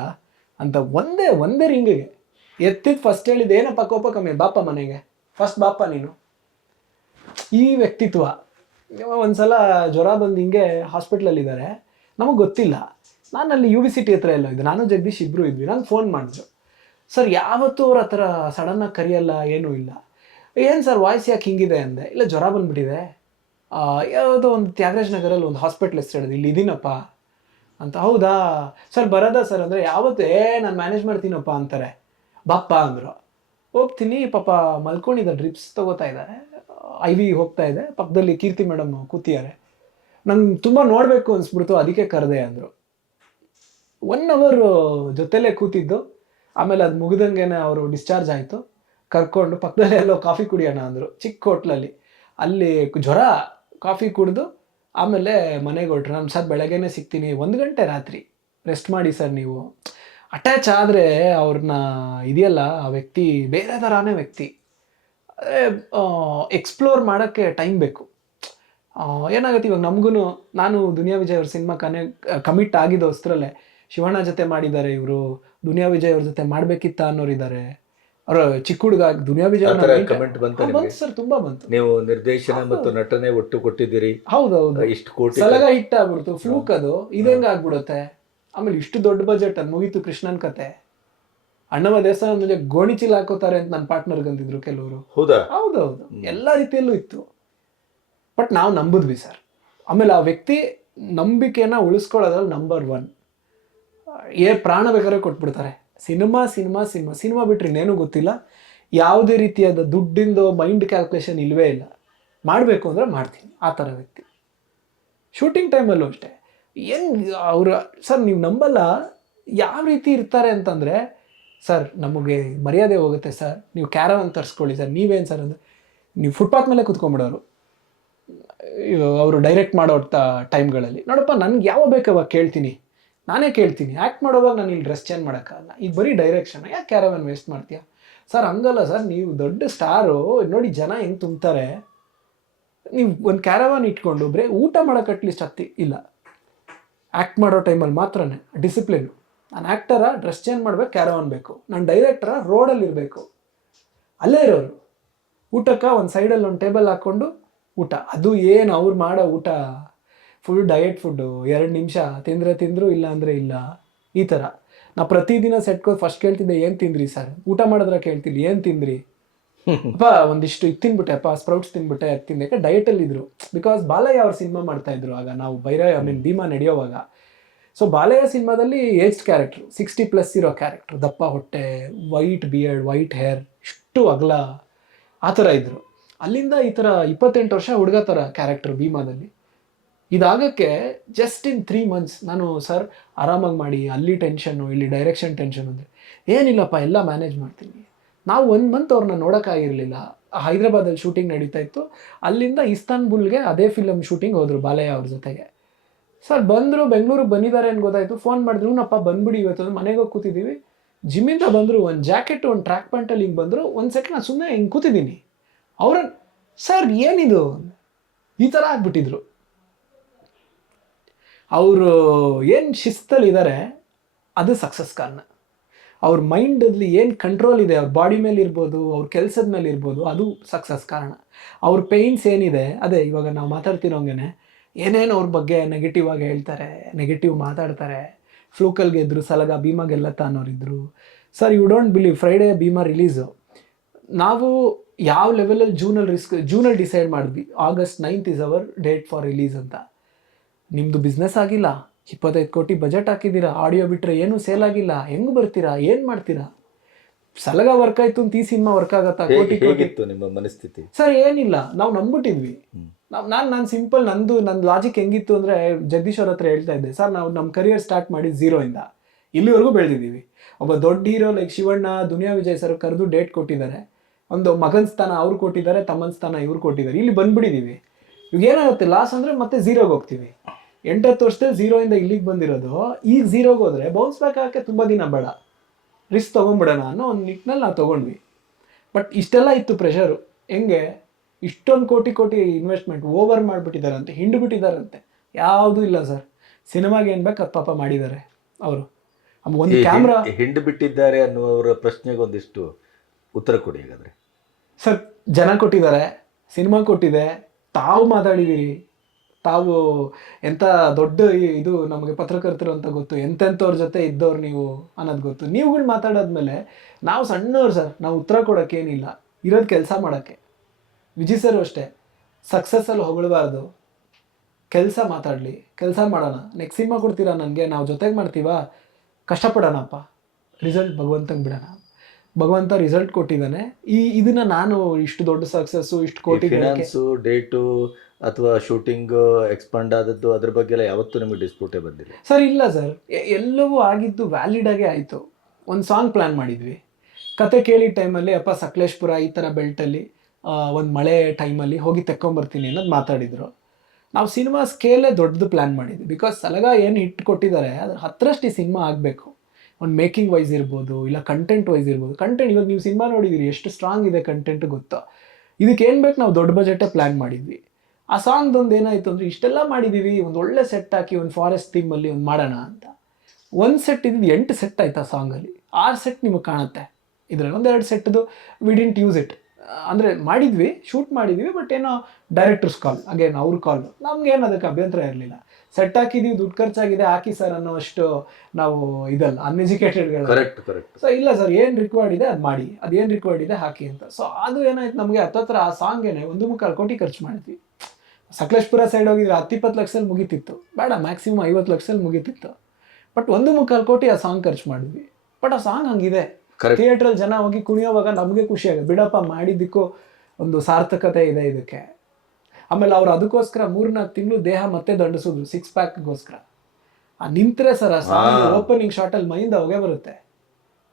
S1: ಅಂತ ಒಂದೇ ಒಂದೇ ರಿಂಗಿಗೆ ಎತ್ತಿದ್ದು ಫಸ್ಟ್ ಹೇಳಿದ್ದು ಏನಪ್ಪ, ಕೋಪ ಕಮ್ಮಿ? ಬಾಪ ಮನೆಗೆ. ಫಸ್ಟ್ ಬಾಪ ನೀನು. ಈ ವ್ಯಕ್ತಿತ್ವ ಒಂದು ಸಲ ಜ್ವರ ಬಂದು ಹಿಂಗೆ ಹಾಸ್ಪಿಟ್ಲಲ್ಲಿದ್ದಾರೆ ನಮಗೆ ಗೊತ್ತಿಲ್ಲ. ನಾನು ಅಲ್ಲಿ ಯು ವಿ ಸಿಟಿ ಹತ್ರ ಎಲ್ಲೋ ಇದ್ದೆ. ನಾನು ಜಗದೀಶ್ ಇಬ್ಬರು ಇದ್ವಿ. ನಾನು ಫೋನ್ ಮಾಡಿದ್ರು ಸರ್, ಯಾವತ್ತೂ ಅವ್ರ ಹತ್ರ ಸಡನ್ನಾಗಿ ಕರೆಯಲ್ಲ, ಏನೂ ಇಲ್ಲ. ಏನು ಸರ್ ವಾಯ್ಸ್ ಯಾಕೆ ಹಿಂಗಿದೆ? ಅಂದೆ. ಇಲ್ಲ, ಜ್ವರ ಬಂದ್ಬಿಟ್ಟಿದೆ. ಯಾವುದೋ ಒಂದು ತ್ಯಾಗರಾಜ್ ನಗರಲ್ಲಿ ಒಂದು ಹಾಸ್ಪಿಟ್ಲ್ ಹೆಸರು ಹೇಳಿದೆ. ಇಲ್ಲಿ ಇದೀನಪ್ಪ. ಅಂತ. ಹೌದಾ? ಸರ್, ಬರೋದಾ ಸರ್? ಅಂದರೆ, ಯಾವತ್ತು ನಾನು ಮ್ಯಾನೇಜ್ ಮಾಡ್ತೀನಪ್ಪ, ಅಂತಾರೆ. ಬಾಪ್ಪ, ಅಂದರು. ಹೋಗ್ತೀನಿ. ಪಾಪ ಮಲ್ಕೊಂಡಿದ್ದ ಡ್ರಿಪ್ಸ್ ತಗೋತಾ ಇದ್ದಾರೆ. ಐ ವಿ ಹೋಗ್ತಾ ಇದೆ. ಪಕ್ಕದಲ್ಲಿ ಕೀರ್ತಿ ಮೇಡಮ್ ಕೂತಿದ್ದಾರೆ. ನಂಗೆ ತುಂಬ ನೋಡಬೇಕು ಅನ್ಸ್ಬಿಡ್ತು. ಅದಕ್ಕೆ ಕರೆದೆ, ಅಂದರು. ಒನ್ ಅವರ್ ಜೊತೆಲೇ ಕೂತಿದ್ದು. ಆಮೇಲೆ ಅದು ಮುಗಿದಂಗೆನೆ ಅವರು ಡಿಸ್ಚಾರ್ಜ್ ಆಯಿತು. ಕರ್ಕೊಂಡು ಪಕ್ಕದಲ್ಲೇ ಎಲ್ಲೋ ಕಾಫಿ ಕುಡಿಯೋಣ ಅಂದರು. ಚಿಕ್ಕ ಹೋಟ್ಲಲ್ಲಿ. ಅಲ್ಲಿ ಜ್ವರ ಕಾಫಿ ಕುಡಿದು, ಆಮೇಲೆ ಮನೆಗೆ ಹೊರಟ್ರು. ನಮ್ಮ ಸರ್ ಬೆಳಗ್ಗೆನೇ ಸಿಗ್ತೀನಿ. ಒಂದು ಗಂಟೆ ರಾತ್ರಿ. ರೆಸ್ಟ್ ಮಾಡಿ ಸರ್ ನೀವು. ಅಟ್ಯಾಚ್ ಆದರೆ ಅವ್ರನ್ನ ಇದೆಯಲ್ಲ, ಆ ವ್ಯಕ್ತಿ ಬೇರೆ ಥರಾನೇ ವ್ಯಕ್ತಿ. ಎಕ್ಸ್ಪ್ಲೋರ್ ಮಾಡೋಕ್ಕೆ ಟೈಮ್ ಬೇಕು. ಏನಾಗುತ್ತೆ ಇವಾಗ ನಮಗೂ ನಾನು ದುನಿಯಾ ವಿಜಯ್ ಅವ್ರ ಸಿನಿಮಾ ಕನೆ ಕಮಿಟ್ ಆಗಿದ್ದು ಅಷ್ಟರಲ್ಲೇ. ಶಿವಣ್ಣ ಜೊತೆ ಮಾಡಿದ್ದಾರೆ ಇವರು ದುನಿಯಾ ವಿಜಯ್ ಅವ್ರ ಜೊತೆ ಮಾಡ್ಬೇಕಿತ್ತ ಅನ್ನೋರಿದ್ದಾರೆ. ಅವರ ಚಿಕ್ಕ ಹುಡುಗ ದುನಿಯಾ ವಿಜಯ್
S2: ಕಮೆಂಟ್ ಬಂತ
S1: ಸರ್ ತುಂಬಾ ಬಂತು.
S2: ನೀವು ನಿರ್ದೇಶನ ಮತ್ತು ನಟನೆ ಒಟ್ಟು ಕೊಟ್ಟಿದ್ದೀರಿ.
S1: ಹೌದೌದು.
S2: ಇಷ್ಟು ಕೋಟಿ
S1: ಸಲಗ ಹಿಟ್ ಆಗ್ಬಿಡ್ತು ಫ್ಲೂಕ್ ಅದು. ಇದಂಗ ಆಗ್ಬಿಡುತ್ತೆ? ಆಮೇಲೆ ಇಷ್ಟು ದೊಡ್ಡ ಬಜೆಟ್ ಅದು ಮುಗೀತು ಕೃಷ್ಣನ್ ಕತೆ. ಅಣ್ಣವ ದೇವಸ್ಥಾನ ಮುಂದೆ ಗೋಣಿ ಚೀಲ ಹಾಕೋತಾರೆ ಅಂತ ನನ್ನ ಪಾರ್ಟ್ನರ್ ಅಂದಿದ್ರು ಕೆಲವರು.
S2: ಹೌದಾ?
S1: ಹೌದೌದು. ಎಲ್ಲ ರೀತಿಯಲ್ಲೂ ಇತ್ತು. ಬಟ್ ನಾವು ನಂಬಿದ್ವಿ ಸರ್. ಆಮೇಲೆ ಆ ವ್ಯಕ್ತಿ ನಂಬಿಕೆನ ಉಳಿಸ್ಕೊಳ್ಳೋದ್ರಲ್ಲಿ ನಂಬರ್ ಒನ್ ಏ ಪ್ರಾಣ ಬೇಕಾದ್ರೆ ಕೊಟ್ಬಿಡ್ತಾರೆ. ಸಿನಿಮಾ ಸಿನಿಮಾ ಸಿನಿಮಾ ಸಿನಿಮಾ ಬಿಟ್ಟರೆ ಇನ್ನೇನು ಗೊತ್ತಿಲ್ಲ. ಯಾವುದೇ ರೀತಿಯಾದ ದುಡ್ಡಿಂದು ಮೈಂಡ್ ಕ್ಯಾಲ್ಕುಲೇಷನ್ ಇಲ್ಲವೇ ಇಲ್ಲ. ಮಾಡಬೇಕು ಅಂದರೆ ಮಾಡ್ತೀನಿ. ಆ ಥರ ವ್ಯಕ್ತಿ. ಶೂಟಿಂಗ್ ಟೈಮಲ್ಲೂ ಅಷ್ಟೇ. ಏನು ಅವರು, ಸರ್ ನೀವು ನಂಬಲ್ಲ? ಯಾವ ರೀತಿ ಇರ್ತಾರೆ ಅಂತಂದರೆ, ಸರ್ ನಮಗೆ ಮರ್ಯಾದೆ ಹೋಗುತ್ತೆ ಸರ್. ನೀವು ಕ್ಯಾರವನ್ ತರಿಸ್ಕೊಳ್ಳಿ ಸರ್. ನೀವೇನು ಸರ್ ಅಂದರೆ, ನೀವು ಫುಟ್ಪಾತ್ ಮೇಲೆ ಕುತ್ಕೊಂಡ್ಬಿಡೋರು. ಅವರು ಡೈರೆಕ್ಟ್ ಮಾಡೋ ಟೈಮ್ಗಳಲ್ಲಿ ನೋಡಪ್ಪ, ನನಗೆ ಯಾವ ಬೇಕವಾಗ ಕೇಳ್ತೀನಿ. ನಾನೇ ಕೇಳ್ತೀನಿ. ಆ್ಯಕ್ಟ್ ಮಾಡೋವಾಗ ನಾನು ಇಲ್ಲಿ ಡ್ರೆಸ್ ಚೇಂಜ್ ಮಾಡೋಕ್ಕಾಗಲ್ಲ. ಈಗ ಬರೀ ಡೈರೆಕ್ಷನ್ ಯಾಕೆ ಕ್ಯಾರವನ್ ವೇಸ್ಟ್ ಮಾಡ್ತೀಯಾ? ಸರ್ ಹಂಗಲ್ಲ ಸರ್ ನೀವು ದೊಡ್ಡ ಸ್ಟಾರು ನೋಡಿ ಜನ ಹೆಂಗೆ ತುಂಬ್ತಾರೆ. ನೀವು ಒಂದು ಕ್ಯಾರವನ್ ಇಟ್ಕೊಂಡು ಬರೀ ಊಟ ಮಾಡೋಕೆ ಅಟ್ಲೀಸ್ಟ್ ಹತ್ತಿ, ಇಲ್ಲ. ಆ್ಯಕ್ಟ್ ಮಾಡೋ ಟೈಮಲ್ಲಿ ಮಾತ್ರನೇ. ಡಿಸಿಪ್ಲಿನ್ ನಾನು ಆ್ಯಕ್ಟರ ಡ್ರೆಸ್ ಚೇಂಜ್ ಮಾಡ್ಬೇಕು ಕ್ಯಾರವನ್ ಬೇಕು. ನಾನು ಡೈರೆಕ್ಟರ ರೋಡಲ್ಲಿ ಇರಬೇಕು. ಅಲ್ಲೇ ಇರೋರು. ಊಟಕ್ಕೆ ಒಂದು ಸೈಡಲ್ಲಿ ಒಂದು ಟೇಬಲ್ ಹಾಕ್ಕೊಂಡು ಊಟ. ಅದು ಏನು ಅವ್ರು ಮಾಡೋ ಊಟ? ಫುಲ್ ಡಯಟ್ ಫುಡ್ಡು ಎರಡು ನಿಮಿಷ ತಿಂದರೆ ತಿಂದರು ಇಲ್ಲ ಅಂದರೆ ಇಲ್ಲ. ಈ ಥರ ನಾ ಪ್ರತಿದಿನ ಸೆಟ್ಕೋ ಫಸ್ಟ್ ಕೇಳ್ತಿದ್ದೆ ಏನು ತಿಂದ್ರಿ ಸರ್ ಊಟ ಮಾಡಿದ್ರೆ ಕೇಳ್ತಿಲ್ಲ ಏನು ತಿಂದ್ರಿ? ಅಪ್ಪ ಒಂದಿಷ್ಟು ಇದು ತಿನ್ಬಿಟ್ಟೆ ಅಪ್ಪ ಸ್ಪ್ರೌಟ್ಸ್ ತಿನ್ಬಿಟ್ಟೆ ಅದು ತಿಂದೆ. ಯಾಕೆ ಡಯಟಲ್ಲಿ ಇದ್ರು? ಬಿಕಾಸ್ ಬಾಲಯ್ಯ ಅವ್ರ ಸಿನಿಮಾ ಮಾಡ್ತಾ ಇದ್ರು ಆಗ ನಾವು ಬೈರಾಯ್ ಐ ಮೀನ್ ಭೀಮಾ ನಡೆಯೋವಾಗ. ಸೊ ಬಾಲಯ್ಯ ಸಿನಿಮಾದಲ್ಲಿ ಏಜ್ಡ್ ಕ್ಯಾರೆಕ್ಟ್ರು ಸಿಕ್ಸ್ಟಿ ಪ್ಲಸ್ ಇರೋ ಕ್ಯಾರೆಕ್ಟ್ರು ದಪ್ಪ ಹೊಟ್ಟೆ ವೈಟ್ ಬಿಯರ್ಡ್ ವೈಟ್ ಹೇರ್ ಇಷ್ಟು ಅಗಲ. ಆ ಥರ ಇದ್ರು. ಅಲ್ಲಿಂದ ಈ ಥರ ಇಪ್ಪತ್ತೆಂಟು ವರ್ಷ ಹುಡುಗ ಥರ ಕ್ಯಾರೆಕ್ಟ್ರು ಭೀಮಾದಲ್ಲಿ. ಇದಾಗಕ್ಕೆ ಜಸ್ಟ್ ಇನ್ ತ್ರೀ ಮಂತ್ಸ್ ನಾನು ಸರ್ ಆರಾಮಾಗಿ ಮಾಡಿ, ಅಲ್ಲಿ ಟೆನ್ಷನ್ನು ಇಲ್ಲಿ ಡೈರೆಕ್ಷನ್ ಟೆನ್ಷನ್ ಅಂದರೆ. ಏನಿಲ್ಲಪ್ಪ, ಎಲ್ಲ ಮ್ಯಾನೇಜ್ ಮಾಡ್ತೀನಿ. ನಾವು ಒಂದು ಮಂತ್ ಅವ್ರನ್ನ ನೋಡೋಕ್ಕಾಗಿರಲಿಲ್ಲ ಹೈದ್ರಾಬಾದಲ್ಲಿ ಶೂಟಿಂಗ್ ನಡೀತಾ ಇತ್ತು. ಅಲ್ಲಿಂದ ಇಸ್ತಾನ್ಬುಲ್ಗೆ ಅದೇ ಫಿಲಮ್ ಶೂಟಿಂಗ್ ಹೋದರು ಬಾಲಯ್ಯ ಅವ್ರ ಜೊತೆಗೆ. ಸರ್ ಬಂದರು, ಬೆಂಗಳೂರಿಗೆ ಬಂದಿದ್ದಾರೆ ಅಂತ ಗೊತ್ತಾಯಿತು. ಫೋನ್ ಮಾಡಿದ್ರು ನಪ್ಪ ಬಂದ್ಬಿಡಿ ಇವತ್ತು. ಮನೆಗೆ ಹೋಗಿ ಕೂತಿದ್ದೀವಿ ಜಿಮ್ಮಿಂದ ಬಂದರು, ಒಂದು ಜಾಕೆಟ್ ಒಂದು ಟ್ರ್ಯಾಕ್ ಪ್ಯಾಂಟಲ್ಲಿ ಹಿಂಗೆ ಬಂದರು. ಒಂದು ಸೆಕೆಂಡ್ ನಾನು ಸುಮ್ಮನೆ ಹಿಂಗೆ ಕೂತಿದ್ದೀನಿ. ಅವ್ರನ್ನ ಸರ್ ಏನಿದು? ಈ ಥರ ಆಗ್ಬಿಟ್ಟಿದ್ರು. ಅವರು ಏನು ಶಿಸ್ತಲ್ಲಿದ್ದಾರೆ ಅದು ಸಕ್ಸಸ್ ಕಾರಣ ಅವ್ರ ಮೈಂಡಲ್ಲಿ ಏನು ಕಂಟ್ರೋಲ್ ಇದೆ, ಅವ್ರ ಬಾಡಿ ಮೇಲೆ ಇರ್ಬೋದು, ಅವ್ರ ಕೆಲಸದ ಮೇಲೆ ಇರ್ಬೋದು, ಅದು ಸಕ್ಸಸ್ ಕಾರಣ ಅವ್ರ ಪೇಯ್ನ್ಸ್ ಏನಿದೆ, ಅದೇ ಇವಾಗ ನಾವು ಮಾತಾಡ್ತಿರೋಂಗೆ ಏನೇನು ಅವ್ರ ಬಗ್ಗೆ ನೆಗೆಟಿವ್ ಆಗಿ ಹೇಳ್ತಾರೆ ನೆಗೆಟಿವ್ ಮಾತಾಡ್ತಾರೆ. ಫ್ಲೂಕಲ್ ಗೆದ್ರು, ಸಲಗ ಭೀಮಾ ಗೆಲ್ಲತ್ತ ಅನ್ನೋರಿದ್ರು. Sir you don't believe Friday Bheema release ನಾವು ಯಾವ ಲೆವೆಲಲ್ಲಿ ಜೂನಲ್ಲಿ ರಿಸ್ಕ್ ಜೂನಲ್ಲಿ ಡಿಸೈಡ್ ಮಾಡಿದ್ವಿ August ninth is our date for release ಅಂತ. ನಿಮ್ಮದು ಬಿಸ್ನೆಸ್ ಆಗಿಲ್ಲ ಇಪ್ಪತ್ತೈದು ಕೋಟಿ ಬಜೆಟ್ ಹಾಕಿದ್ದೀರಾ ಆಡಿಯೋ ಬಿಟ್ಟರೆ ಏನೂ ಸೇಲ್ ಆಗಿಲ್ಲ ಹೆಂಗೆ ಬರ್ತೀರಾ ಏನು ಮಾಡ್ತೀರಾ? ಸಲಗ ವರ್ಕ್ ಆಯ್ತು ಅಂತ ಈ ಸಿನಿಮಾ ವರ್ಕ್ ಆಗತ್ತಾ? ಕೋಟಿ
S2: ಹೇಗಿತ್ತು ನಿಮ್ಮ ಮನಸ್ಥಿತಿ?
S1: ಸರ್ ಏನಿಲ್ಲ ನಾವು ನಂಬಿಟ್ಟಿದ್ವಿ ನಾವು ನಾನು ನಾನು ಸಿಂಪಲ್ ನಂದು ನನ್ನ ಲಾಜಿಕ್ ಹೆಂಗಿತ್ತು ಅಂದರೆ ಜಗದೀಶ್ ಅವ್ರ ಹತ್ರ ಹೇಳ್ತಾ ಇದ್ದೆ ಸರ್ ನಾವು ನಮ್ಮ ಕರಿಯರ್ ಸ್ಟಾರ್ಟ್ ಮಾಡಿ ಝೀರೋಯಿಂದ ಇಲ್ಲಿವರೆಗೂ ಬೆಳೆದಿದ್ದೀವಿ. ಒಬ್ಬ ದೊಡ್ಡ hero like Shivanna Duniya Vijay sir ಕರೆದು ಡೇಟ್ ಕೊಟ್ಟಿದ್ದಾರೆ. ಒಂದು ಮಗನ ಸ್ಥಾನ ಅವ್ರು ಕೊಟ್ಟಿದ್ದಾರೆ ತಮ್ಮನ ಸ್ಥಾನ ಇವ್ರು ಕೊಟ್ಟಿದ್ದಾರೆ. ಇಲ್ಲಿ ಬಂದ್ಬಿಟ್ಟಿದ್ದೀವಿ. ಇವಾಗ ಏನಾಗುತ್ತೆ ಲಾಸ್ ಅಂದರೆ ಮತ್ತೆ ಝೀರೋಗೆ ಹೋಗ್ತೀವಿ. ಎಂಟತ್ತು ವರ್ಷದಲ್ಲಿ ಝೀರೋಯಿಂದ ಇಲ್ಲಿಗೆ ಬಂದಿರೋದು ಈಗ ಝೀರೋಗೆ ಹೋದರೆ ಬೌನ್ಸ್ ಬ್ಯಾಕ್ ಆಗೋಕ್ಕೆ ತುಂಬ ದಿನ ಬೇಡ. ರಿಸ್ಕ್ ತೊಗೊಂಬಿಡೋಣ ಅನ್ನೋ ಒಂದು ನಿಟ್ಟಿನಲ್ಲಿ ನಾವು ತೊಗೊಂಡ್ವಿ. ಬಟ್ ಇಷ್ಟೆಲ್ಲ ಇತ್ತು ಪ್ರೆಷರು ಹೆಂಗೆ? ಇಷ್ಟೊಂದು ಕೋಟಿ ಕೋಟಿ ಇನ್ವೆಸ್ಟ್ಮೆಂಟ್ ಓವರ್ ಮಾಡಿಬಿಟ್ಟಿದ್ದಾರಂತೆ ಹಿಂಡು ಬಿಟ್ಟಿದ್ದಾರಂತೆ ಯಾವುದೂ ಇಲ್ಲ ಸರ್ ಸಿನಿಮಾಗೆ ಏನು ಬೇಕು ಅಪ್ಪ ಪಾಪ ಮಾಡಿದ್ದಾರೆ ಅವರು. ಒಂದು ಕ್ಯಾಮ್ರಾ
S2: ಹಿಂಡ್- ಬಿಟ್ಟಿದ್ದಾರೆ ಅನ್ನುವವರ ಪ್ರಶ್ನೆಗೆ ಒಂದಿಷ್ಟು ಉತ್ತರ ಕೊಡಿ ಹಾಗಾದ್ರೆ.
S1: ಸರ್ ಜನ ಕೊಟ್ಟಿದ್ದಾರೆ ಸಿನಿಮಾ ಕೊಟ್ಟಿದೆ ತಾವು ಮಾತಾಡಿದ್ದೀರಿ ತಾವು ಎಂಥ ದೊಡ್ಡ ಇದು ನಮಗೆ ಪತ್ರಕರ್ತರು ಅಂತ ಗೊತ್ತು, ಎಂತೆಂಥವ್ರ ಜೊತೆ ಇದ್ದವ್ರು ನೀವು ಅನ್ನೋದು ಗೊತ್ತು. ನೀವುಗಳು ಮಾತಾಡೋದ್ಮೇಲೆ ನಾವು ಸಣ್ಣವ್ರು ಸರ್, ನಾವು ಉತ್ತರ ಕೊಡೋಕ್ಕೇನಿಲ್ಲ. ಇರೋದು ಕೆಲಸ ಮಾಡೋಕ್ಕೆ. ವಿಜಿ ಸರ್ ಅಷ್ಟೇ. ಸಕ್ಸಸ್ಸಲ್ಲಿ ಹೊಗಳಬಾರ್ದು. ಕೆಲಸ ಮಾತಾಡಲಿ. ಕೆಲಸ ಮಾಡೋಣ. ನೆಕ್ಸ್ಟ್ ಸಿನಿಮಾ ಕೊಡ್ತೀರಾ ನನಗೆ? ನಾವು ಜೊತೆಗೆ ಮಾಡ್ತೀವಾ? ಕಷ್ಟಪಡೋಣಪ್ಪ. ರಿಸಲ್ಟ್ ಭಗವಂತಂಗೆ ಬಿಡೋಣ. ಭಗವಂತ ರಿಸಲ್ಟ್ ಕೊಟ್ಟಿದ್ದಾನೆ. ಈ ಇದನ್ನ ನಾನು ಇಷ್ಟು ದೊಡ್ಡ ಸಕ್ಸಸ್ಸು ಇಷ್ಟು ಕೋಟಿ
S2: ಫಿನಾನ್ಸು ಡೇಟು ಅಥವಾ ಶೂಟಿಂಗ್ ಎಕ್ಸ್ಪಾಂಡ್ ಆದದ್ದು ಅದ್ರ ಬಗ್ಗೆ ಎಲ್ಲ ಯಾವತ್ತೂ ನಿಮಗೆ ಡಿಸ್ಪ್ಯೂಟೇ ಬಂದಿಲ್ಲ.
S1: ಸರ್ ಇಲ್ಲ ಸರ್ ಎಲ್ಲವೂ ಆಗಿದ್ದು ವ್ಯಾಲಿಡ್ ಆಗೇ ಆಯಿತು. ಒಂದು ಸಾಂಗ್ ಪ್ಲ್ಯಾನ್ ಮಾಡಿದ್ವಿ. ಕತೆ ಕೇಳಿದ ಟೈಮಲ್ಲಿ ಅಪ್ಪ ಸಕಲೇಶ್ಪುರ ಈ ಥರ ಬೆಲ್ಟಲ್ಲಿ ಒಂದು ಮಳೆ ಟೈಮಲ್ಲಿ ಹೋಗಿ ತೆಕ್ಕೊಂಬರ್ತೀನಿ ಅನ್ನೋದು ಮಾತಾಡಿದರು. ನಾವು ಸಿನಿಮಾ ಸ್ಕೇಲೇ ದೊಡ್ಡದು ಪ್ಲ್ಯಾನ್ ಮಾಡಿದ್ವಿ. ಬಿಕಾಸ್ ಸಲಗ ಏನು ಹಿಟ್ ಕೊಟ್ಟಿದ್ದಾರೆ ಅದ್ರ ಹತ್ರಷ್ಟು ಈ ಸಿನಿಮಾ ಆಗಬೇಕು. ಒಂದು ಮೇಕಿಂಗ್ ವೈಸ್ ಇರ್ಬೋದು, ಇಲ್ಲ ಕಂಟೆಂಟ್ ವೈಸ್ ಇರ್ಬೋದು. ಕಂಟೆಂಟ್ ಇವಾಗ ನೀವು ಸಿನಿಮಾ ನೋಡಿದ್ದೀರಿ ಎಷ್ಟು ಸ್ಟ್ರಾಂಗ್ ಇದೆ ಕಂಟೆಂಟ್ ಗೊತ್ತಾ? ಇದಕ್ಕೆ ಏನು ಬೇಕು ನಾವು ದೊಡ್ಡ ಬಜೆಟೇ ಪ್ಲ್ಯಾನ್ ಮಾಡಿದ್ವಿ. ಆ ಸಾಂಗ್ದೊಂದು ಏನಾಯಿತು ಅಂದರೆ, ಇಷ್ಟೆಲ್ಲ ಮಾಡಿದ್ದೀವಿ ಒಂದು ಒಳ್ಳೆ ಸೆಟ್ ಹಾಕಿ, ಒಂದು ಫಾರೆಸ್ಟ್ ಥೀಮಲ್ಲಿ ಒಂದು ಮಾಡೋಣ ಅಂತ. ಒಂದು ಸೆಟ್ ಇದ್ದು ಎಂಟು ಸೆಟ್ ಆಯ್ತು ಆ ಸಾಂಗಲ್ಲಿ ಆರು ಸೆಟ್ ನಿಮಗೆ ಕಾಣುತ್ತೆ. ಇದರಲ್ಲಿ ಒಂದೆರಡು ಸೆಟ್ದು ವಿ ಡಿಂಟ್ ಯೂಸ್ ಇಟ್ ಅಂದರೆ ಮಾಡಿದ್ವಿ ಶೂಟ್ ಮಾಡಿದ್ವಿ ಬಟ್ ಏನೋ ಡೈರೆಕ್ಟರ್ಸ್ ಕಾಲ್ ಅಗೇನ್ ಅವ್ರ ಕಾಲ್ ನಮ್ಗೇನು ಅದಕ್ಕೆ ಅಭ್ಯಂತರ ಇರಲಿಲ್ಲ. ಸೆಟ್ ಹಾಕಿದೀವಿ ದುಡ್ಡು ಖರ್ಚಾಗಿದೆ ಹಾಕಿ ಸರ್ ಅನ್ನೋ ಅಷ್ಟು ನಾವು ಇದಲ್ಲ
S2: ಅನ್ಎಜುಕೇಟೆಡ್
S1: ಸೊ ಇಲ್ಲ ಸರ್ ಏನು ರಿಕ್ವೈರ್ಡ್ ಇದೆ ಅದು ಮಾಡಿ ಅದೇನು ರಿಕ್ವೈರ್ಡ್ ಇದೆ ಹಾಕಿ ಅಂತ. ಸೊ ಅದು ಏನಾಯ್ತು ನಮಗೆ ಹತ್ತತ್ರ ಆ ಸಾಂಗೇನೆ ಒಂದು ಮುಕ್ಕಾಲು ಕೋಟಿ ಖರ್ಚು ಮಾಡಿದ್ವಿ. ಸಕಲೇಶ್ಪುರ ಸೈಡ್ ಹೋಗಿದ್ರೆ ಹತ್ತಿಪ್ಪತ್ತು ಲಕ್ಷದಲ್ಲಿ ಮುಗೀತಿತ್ತು. ಬೇಡ ಮ್ಯಾಕ್ಸಿಮಮ್ ಐವತ್ತು ಲಕ್ಷದಲ್ಲಿ ಮುಗೀತಿತ್ತು. ಬಟ್ ಒಂದು ಮುಕ್ಕಾಲು ಕೋಟಿ ಆ ಸಾಂಗ್ ಖರ್ಚು ಮಾಡಿದ್ವಿ. ಬಟ್ ಆ ಸಾಂಗ್ ಹಂಗಿದೆ. ಥಿಯೇಟ್ರಲ್ಲಿ ಜನ ಹೋಗಿ ಕುಣಿಯೋವಾಗ ನಮಗೆ ಖುಷಿ ಆಗುತ್ತೆ. ಬಿಡಪ್ಪ ಮಾಡಿದ್ದಕ್ಕೂ ಒಂದು ಸಾರ್ಥಕತೆ ಇದೆ ಇದಕ್ಕೆ. ಆಮೇಲೆ ಅವ್ರು ಅದಕ್ಕೋಸ್ಕರ ಮೂರ್ನಾಲ್ಕು ತಿಂಗಳು ದೇಹ ಮತ್ತೆ ದಂಡಿಸಿದ್ರು ಸಿಕ್ಸ್ ಪ್ಯಾಕ್ಗೋಸ್ಕರ ಆ ನಿಂತರೆ ಸರ್. ಓಪನಿಂಗ್ ಶಾರ್ಟಲ್ಲಿ ಮೈಯಿಂದ ಹೋಗೇ ಬರುತ್ತೆ.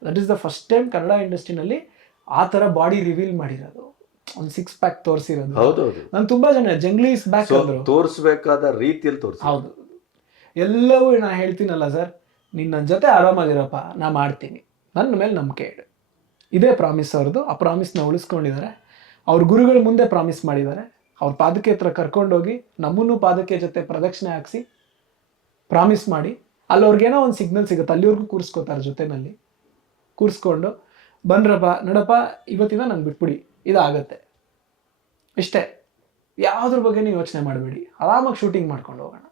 S1: That is the first time Kannada ಇಂಡಸ್ಟ್ರಿನಲ್ಲಿ ಆ ಥರ ಬಾಡಿ ರಿವೀಲ್ ಮಾಡಿರೋದು. ಒಂದು ಸಿಕ್ಸ್ ಪ್ಯಾಕ್ ತೋರಿಸಿರೋದು. ನಾನು ತುಂಬಾ ಜನ ಜಂಗ್ಲೀಸ್ ಬ್ಯಾಕ್
S2: ತೋರಿಸ್ಬೇಕಾದ ರೀತಿಯಲ್ಲಿ ತೋರಿಸಿ
S1: ಹೌದು. ಎಲ್ಲವೂ ನಾ ಹೇಳ್ತೀನಲ್ಲ ಸರ್ ನನ್ನ ಜೊತೆ ಆರಾಮಾಗಿರಪ್ಪ ನಾ ಮಾಡ್ತೀನಿ. ನನ್ನ ಮೇಲೆ ನಂಬಿಕೆ ಇಡು ಇದೇ ಪ್ರಾಮಿಸ್ ಅವ್ರದ್ದು. ಆ ಪ್ರಾಮಿಸ್ನ ಉಳಿಸ್ಕೊಂಡಿದ್ದಾರೆ. ಅವ್ರ ಗುರುಗಳ ಮುಂದೆ ಪ್ರಾಮಿಸ್ ಮಾಡಿದ್ದಾರೆ. ಅವ್ರ ಪಾದಕ್ಕೆ ಹತ್ರ ಕರ್ಕೊಂಡೋಗಿ ನಮ್ಮನ್ನು ಪಾದಕ್ಕೆ ಜೊತೆ ಪ್ರದಕ್ಷಿಣೆ ಹಾಕಿಸಿ ಪ್ರಾಮಿಸ್ ಮಾಡಿ. ಅಲ್ಲಿ ಅವ್ರಿಗೇನೋ ಒಂದು ಸಿಗ್ನಲ್ ಸಿಗುತ್ತೆ. ಅಲ್ಲಿವರೆಗೂ ಕೂರಿಸ್ಕೋತಾರೆ ಜೊತೆನಲ್ಲಿ. ಕೂರಿಸ್ಕೊಂಡು ಬನ್ರಪ್ಪ ನೋಡಪ್ಪ ಇವತ್ತಿನ ನಂಗೆ ಬಿಟ್ಬಿಡಿ. ಇದಾಗತ್ತೆ. ಇಷ್ಟೇ. ಯಾವುದ್ರ ಬಗ್ಗೆನೂ ಯೋಚನೆ ಮಾಡಬೇಡಿ. ಆರಾಮಾಗಿ ಶೂಟಿಂಗ್ ಮಾಡ್ಕೊಂಡು ಹೋಗೋಣ.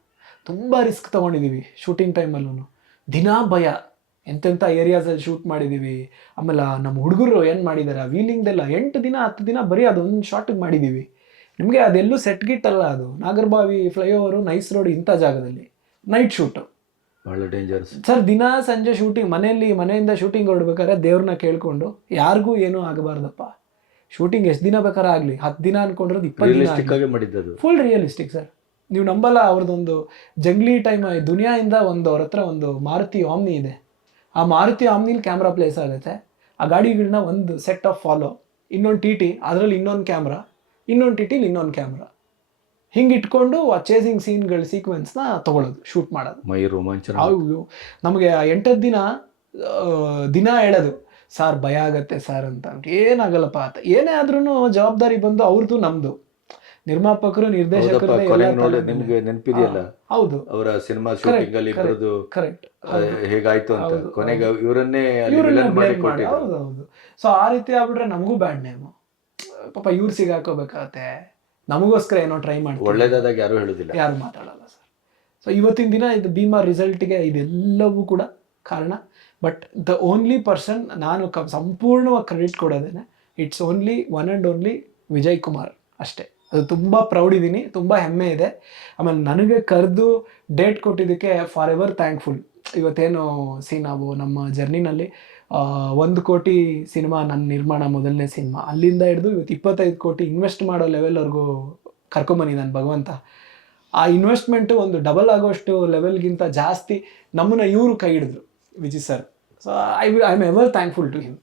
S1: ತುಂಬ ರಿಸ್ಕ್ ತೊಗೊಂಡಿದ್ದೀವಿ ಶೂಟಿಂಗ್ ಟೈಮಲ್ಲೂ ದಿನಾ ಭಯ. ಎಂತೆಂಥ ಏರಿಯಾಸಲ್ಲಿ ಶೂಟ್ ಮಾಡಿದ್ದೀವಿ ಆಮೇಲೆ ನಮ್ಮ ಹುಡುಗರು ಏನು ಮಾಡಿದ್ದಾರೆ ವೀಲಿಂಗ್ದೆಲ್ಲ ಎಂಟು ದಿನ ಹತ್ತು ದಿನ ಬರೀ ಅದೊಂದು ಶಾರ್ಟಿಗೆ ಮಾಡಿದ್ದೀವಿ ನಿಮಗೆ ಅದೆಲ್ಲೂ ಸೆಟ್ ಗಿಟ್ ಅಲ್ಲ ಅದು. ನಾಗರಬಾವಿ ಫ್ಲೈಓವರು ನೈಸ್ ರೋಡ್ ಇಂಥ ಜಾಗದಲ್ಲಿ. ನೈಟ್ ಶೂಟು
S2: ಭಾಳ ಡೇಂಜರ್ಸ್
S1: ಸರ್ ದಿನ ಸಂಜೆ ಶೂಟಿಂಗ್ ಮನೆಯಲ್ಲಿ ಮನೆಯಿಂದ ಶೂಟಿಂಗ್ ಹೊಡ್ಬೇಕಾದ್ರೆ ದೇವ್ರನ್ನ ಕೇಳಿಕೊಂಡು ಯಾರಿಗೂ ಏನೂ ಆಗಬಾರ್ದಪ್ಪ. ಶೂಟಿಂಗ್ ಎಷ್ಟು ದಿನ ಬೇಕಾದ್ರೆ ಆಗಲಿ? ಹತ್ತು ದಿನ ಅನ್ಕೊಂಡಿರೋದು ಇಪ್ಪತ್ತು ದಿನ
S2: ಮಾಡಿದ್ದದು.
S1: ಫುಲ್ ರಿಯಲಿಸ್ಟಿಕ್ ಸರ್ ನೀವು ನಂಬಲ್ಲ ಅವ್ರದ್ದೊಂದು ಜಂಗ್ಲಿ ಟೈಮ್ ದುನಿಯಾಯಿಂದ ಒಂದು ಅವ್ರ ಹತ್ರ ಒಂದು ಮಾರುತಿ ಆಮ್ನಿ ಇದೆ. ಆ ಮಾರುತಿ ಆಮ್ನಿಲಿ ಕ್ಯಾಮ್ರಾ ಪ್ಲೇಸ್ ಆಗುತ್ತೆ ಆ ಗಾಡಿಗಳನ್ನ ಒಂದು ಸೆಟ್ ಆಫ್ ಫಾಲೋ ಇನ್ನೊಂದು ಟಿ ಟಿ ಅದರಲ್ಲಿ ಇನ್ನೊಂದು ಕ್ಯಾಮ್ರಾ ಇನ್ನೊಂದು ಟಿ ಟಿಲಿ ಇನ್ನೊಂದು ಕ್ಯಾಮ್ರಾ ಹಿಂಗೆ ಇಟ್ಕೊಂಡು ಆ ಚೇಸಿಂಗ್ ಸೀನ್ಗಳ ಸೀಕ್ವೆನ್ಸ್ನ ತಗೊಳ್ಳೋದು ಶೂಟ್ ಮಾಡೋದು.
S2: ಮೈ ರೋಮಾಂಚನ.
S1: ಹೌದು. ನಮಗೆ ಎಂಟತ್ತು ದಿನ ದಿನ ಹೇಳೋದು ಸರ್ ಭಯ ಆಗತ್ತೆ ಸರ್ ಅಂತ. ಏನಾಗಲ್ಲಪ್ಪ ಅಂತ. ಏನೇ ಆದ್ರೂ ಜವಾಬ್ದಾರಿ ಬಂದು ಅವ್ರದ್ದು ನಮ್ದು. ನಿರ್ಮಾಪಕರು ನಿರ್ದೇಶಕರು
S2: ನಿಮ್ಗೆ ನೆನಪಿದೆಯಲ್ಲ?
S1: ಹೌದು.
S2: ಅವರ ಸಿನಿಮಾ ಶೂಟಿಂಗ್ ಅಲ್ಲಿ ಇಬ್ಬರದು
S1: ಕರೆಕ್ಟ್
S2: ಹೇಗಾಯ್ತು ಅಂತ. ಕೊನೆಗೆ ಇವರನ್ನೇ
S1: ಹೌದು ಹೌದು. ಸೊ ಆ ರೀತಿ ಆಗ್ಬಿಟ್ರೆ ನಮಗೂ ಬ್ಯಾಡ್ ನೇಮು ಪಾಪ ಇವ್ರು ಸಿಗಾಕೋಬೇಕಾಗತ್ತೆ. ನಮಗೋಸ್ಕರ ಏನೋ ಟ್ರೈ ಮಾಡಿ
S2: ಒಳ್ಳೇದಾದಾಗ ಯಾರು ಹೇಳುದಿಲ್ಲ.
S1: ಯಾರು ಮಾತಾಡಲ್ಲ ಸರ್ ಸೊ ಇವತ್ತಿನ ದಿನ ಇದು ಭೀಮಾ ರಿಸಲ್ಟ್ಗೆ ಇದೆಲ್ಲವೂ ಕೂಡ ಕಾರಣ. ಬಟ್ ದ ಓನ್ಲಿ ಪರ್ಸನ್ ನಾನು ಕ ಸಂಪೂರ್ಣವಾಗಿ credit ಕೊಡೋದೇನೆ it's only one and only Vijay Kumar ಅಷ್ಟೇ. ಅದು ತುಂಬ ಪ್ರೌಡ್ ಇದ್ದೀನಿ ತುಂಬ ಹೆಮ್ಮೆ ಇದೆ. ಆಮೇಲೆ ನನಗೆ ಕರೆದು ಡೇಟ್ ಕೊಟ್ಟಿದ್ದಕ್ಕೆ ಫಾರ್ ಎವರ್ ಥ್ಯಾಂಕ್ಫುಲ್ ಇವತ್ತೇನು ಸಿ ನಾವು ನಮ್ಮ ಜರ್ನಿನಲ್ಲಿ ಒಂದು ಕೋಟಿ ಸಿನಿಮಾ ನನ್ನ ನಿರ್ಮಾಣ ಮೊದಲನೇ ಸಿನಿಮಾ ಅಲ್ಲಿಂದ ಹಿಡಿದು ಇವತ್ತು ಇಪ್ಪತ್ತೈದು ಕೋಟಿ ಇನ್ವೆಸ್ಟ್ ಮಾಡೋ ಲೆವೆಲ್ವರೆಗೂ ನಾನು ಭಗವಂತ. ಆ ಇನ್ವೆಸ್ಟ್ಮೆಂಟು ಒಂದು ಡಬಲ್ ಆಗೋಷ್ಟು ಲೆವೆಲ್ಗಿಂತ ಜಾಸ್ತಿ ನಮ್ಮನ್ನ ಇವರು ಕೈ ಹಿಡಿದ್ರು Viji sir so I I am ever thankful to him